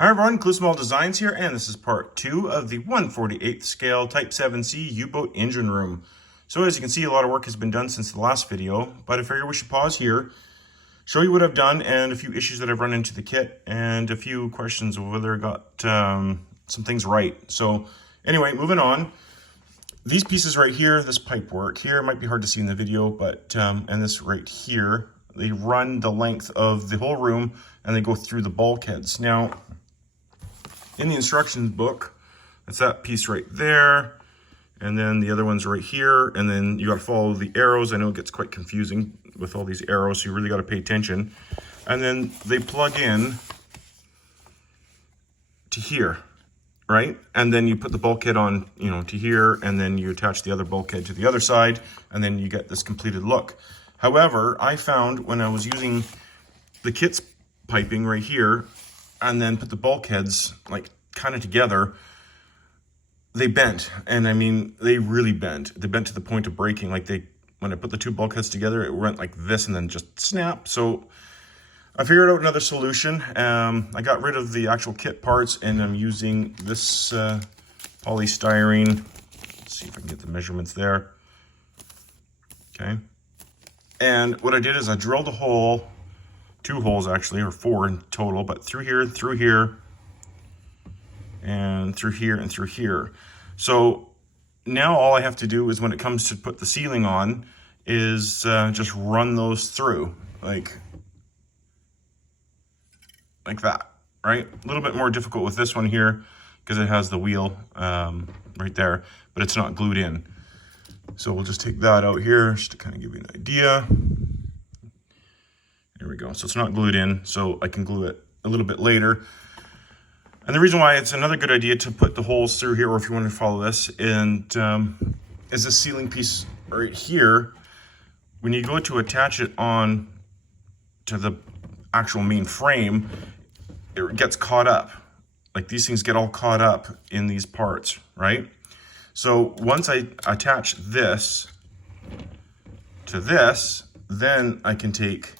Hi everyone, Small Designs here, and this is part 2 of the 1/48th scale Type 7C U-boat engine room. So as you can see, a lot of work has been done since the last video, but I figure we should pause here, show you what I've done and a few issues that I've run into the kit, and a few questions of whether I got some things right. So anyway, moving on. These pieces right here, this pipe work here, might be hard to see in the video, but and this right here, they run the length of the whole room and they go through the bulkheads. Now, in the instructions book, it's that piece right there, and then the other one's right here, and then you got to follow the arrows. I know it gets quite confusing with all these arrows, so you really got to pay attention. And then they plug in to here, right? And then you put the bulkhead on, to here, and then you attach the other bulkhead to the other side, and then you get this completed look. However, I found when I was using the kit's piping right here, and then put the bulkheads like kind of together, they bent. And I mean, they really bent. They bent to the point of breaking. Like when I put the two bulkheads together, it went like this and then just snap. So I figured out another solution. I got rid of the actual kit parts and I'm using this polystyrene. Let's see if I can get the measurements there. Okay. And what I did is I drilled a hole, 2 holes actually, or 4 in total, but through here, and through here, and through here. So now all I have to do is when it comes to put the ceiling on is just run those through like that, right? A little bit more difficult with this one here because it has the wheel right there, but it's not glued in. So we'll just take that out here just to kind of give you an idea. There we go. So it's not glued in, so I can glue it a little bit later. And the reason why it's another good idea to put the holes through here, or if you want to follow this, and is this ceiling piece right here. When you go to attach it on to the actual main frame, it gets caught up. Like these things get all caught up in these parts, right? So once I attach this to this, then I can take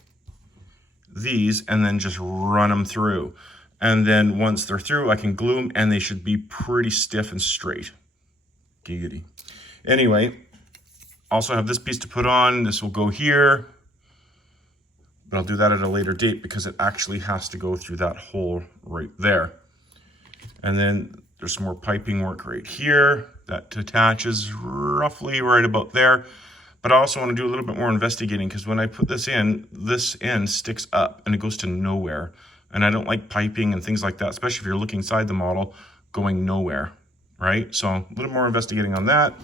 these and then just run them through. And then once they're through, I can glue them and they should be pretty stiff and straight. Giggity. Anyway, also have this piece to put on. This will go here, but I'll do that at a later date because it actually has to go through that hole right there. And then there's some more piping work right here that attaches roughly right about there. But I also want to do a little bit more investigating because when I put this in, this end sticks up and it goes to nowhere. And I don't like piping and things like that, especially if you're looking inside the model, going nowhere, right? So a little more investigating on that.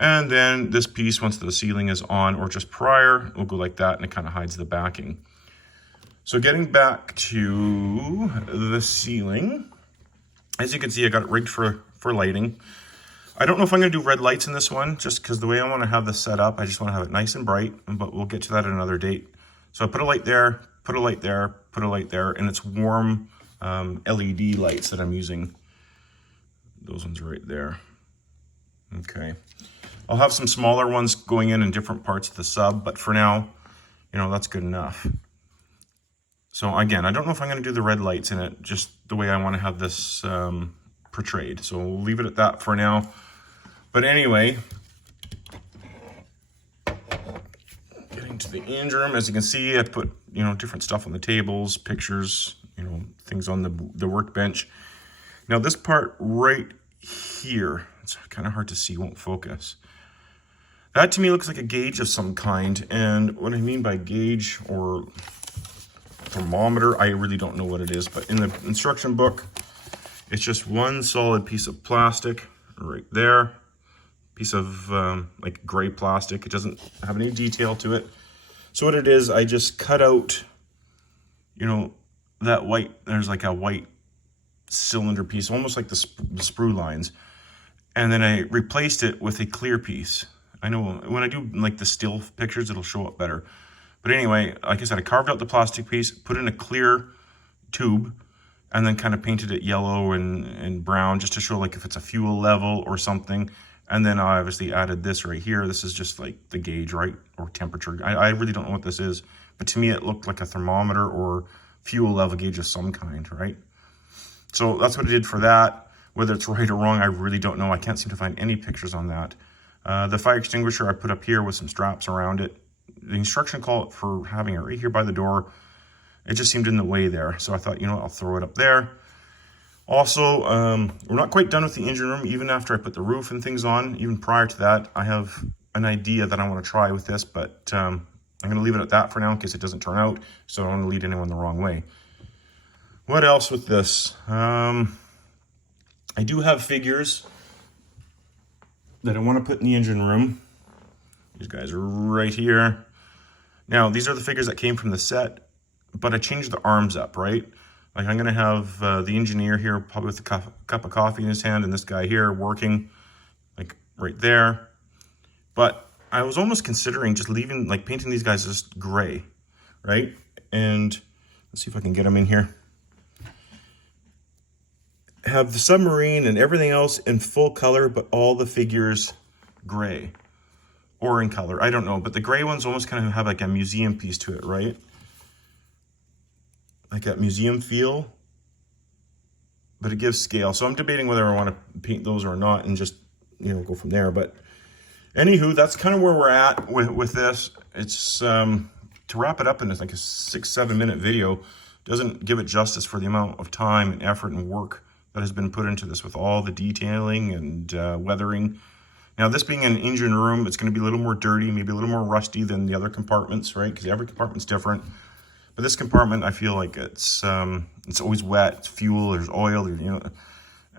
And then this piece, once the ceiling is on or just prior, will go like that and it kind of hides the backing. So getting back to the ceiling, as you can see, I got it rigged for lighting. I don't know if I'm going to do red lights in this one, just because the way I want to have this set up, I just want to have it nice and bright, but we'll get to that at another date. So I put a light there, put a light there, put a light there, and it's warm LED lights that I'm using. Those ones right there. Okay. I'll have some smaller ones going in different parts of the sub, but for now, that's good enough. So again, I don't know if I'm going to do the red lights in it, just the way I want to have this portrayed. So we'll leave it at that for now. But anyway, getting to the engine room, as you can see, I put, different stuff on the tables, pictures, things on the workbench. Now this part right here, it's kind of hard to see, won't focus. That to me looks like a gauge of some kind. And what I mean by gauge or thermometer, I really don't know what it is, but in the instruction book, it's just one solid piece of plastic right there. Piece of like gray plastic. It doesn't have any detail to it. So what it is, I just cut out, that white, there's like a white cylinder piece, almost like the sprue lines. And then I replaced it with a clear piece. I know when I do like the still pictures, it'll show up better. But anyway, like I said, I carved out the plastic piece, put in a clear tube, and then kind of painted it yellow and brown just to show like if it's a fuel level or something. And then I obviously added this right here. This is just like the gauge, right? Or temperature. I really don't know what this is, but to me it looked like a thermometer or fuel level gauge of some kind, right? So that's what I did for that. Whether it's right or wrong, I really don't know. I can't seem to find any pictures on that. The fire extinguisher I put up here with some straps around it. The instruction called for having it right here by the door. It just seemed in the way there. So I thought, you know what, I'll throw it up there. Also, we're not quite done with the engine room, even after I put the roof and things on. Even prior to that, I have an idea that I want to try with this, but I'm going to leave it at that for now in case it doesn't turn out, so I don't want to lead anyone the wrong way. What else with this? I do have figures that I want to put in the engine room. These guys are right here. Now, these are the figures that came from the set, but I changed the arms up, right? Like I'm going to have the engineer here probably with a cup of coffee in his hand and this guy here working like right there. But I was almost considering just leaving, like painting these guys just gray, right? And let's see if I can get them in here. Have the submarine and everything else in full color, but all the figures gray or in color. I don't know, but the gray ones almost kind of have like a museum piece to it, right? Like that museum feel, but it gives scale. So I'm debating whether I want to paint those or not and just, you know, go from there. But anywho, that's kind of where we're at with this. It's to wrap it up in like a 6-7 minute video doesn't give it justice for the amount of time and effort and work that has been put into this with all the detailing and weathering. Now, this being an engine room, it's going to be a little more dirty, maybe a little more rusty than the other compartments, right? Because every compartment's different. But this compartment, I feel like it's always wet. It's fuel. There's oil. You know,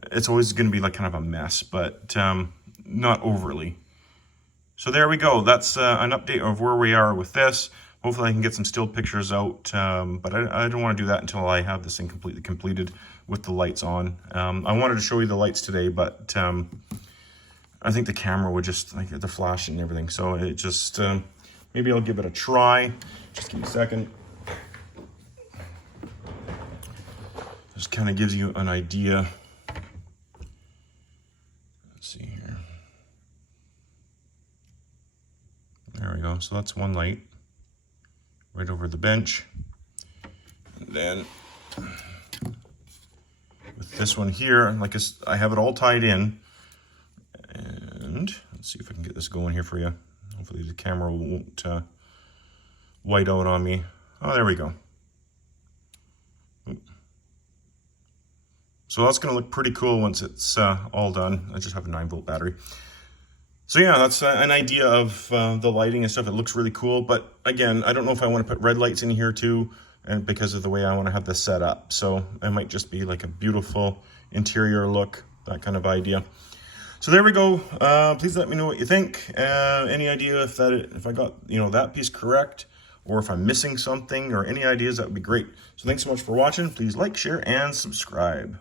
it's always going to be like kind of a mess, but not overly. So there we go. That's an update of where we are with this. Hopefully, I can get some still pictures out, but I don't want to do that until I have this thing completely completed with the lights on. I wanted to show you the lights today, but I think the camera would just like the flash and everything. So it just maybe I'll give it a try. Just give me a second. Just kind of gives you an idea. Let's see here. There we go. So that's one light right over the bench. And then with this one here, like I have it all tied in. And let's see if I can get this going here for you. Hopefully the camera won't white out on me. Oh, there we go. So that's going to look pretty cool once it's all done. I just have a 9-volt battery. So yeah, that's an idea of the lighting and stuff. It looks really cool. But again, I don't know if I want to put red lights in here too, and because of the way I want to have this set up. So it might just be like a beautiful interior look, that kind of idea. So there we go. Please let me know what you think. Any idea if I got, you know, that piece correct, or if I'm missing something, or any ideas, that would be great. So thanks so much for watching. Please like, share, and subscribe.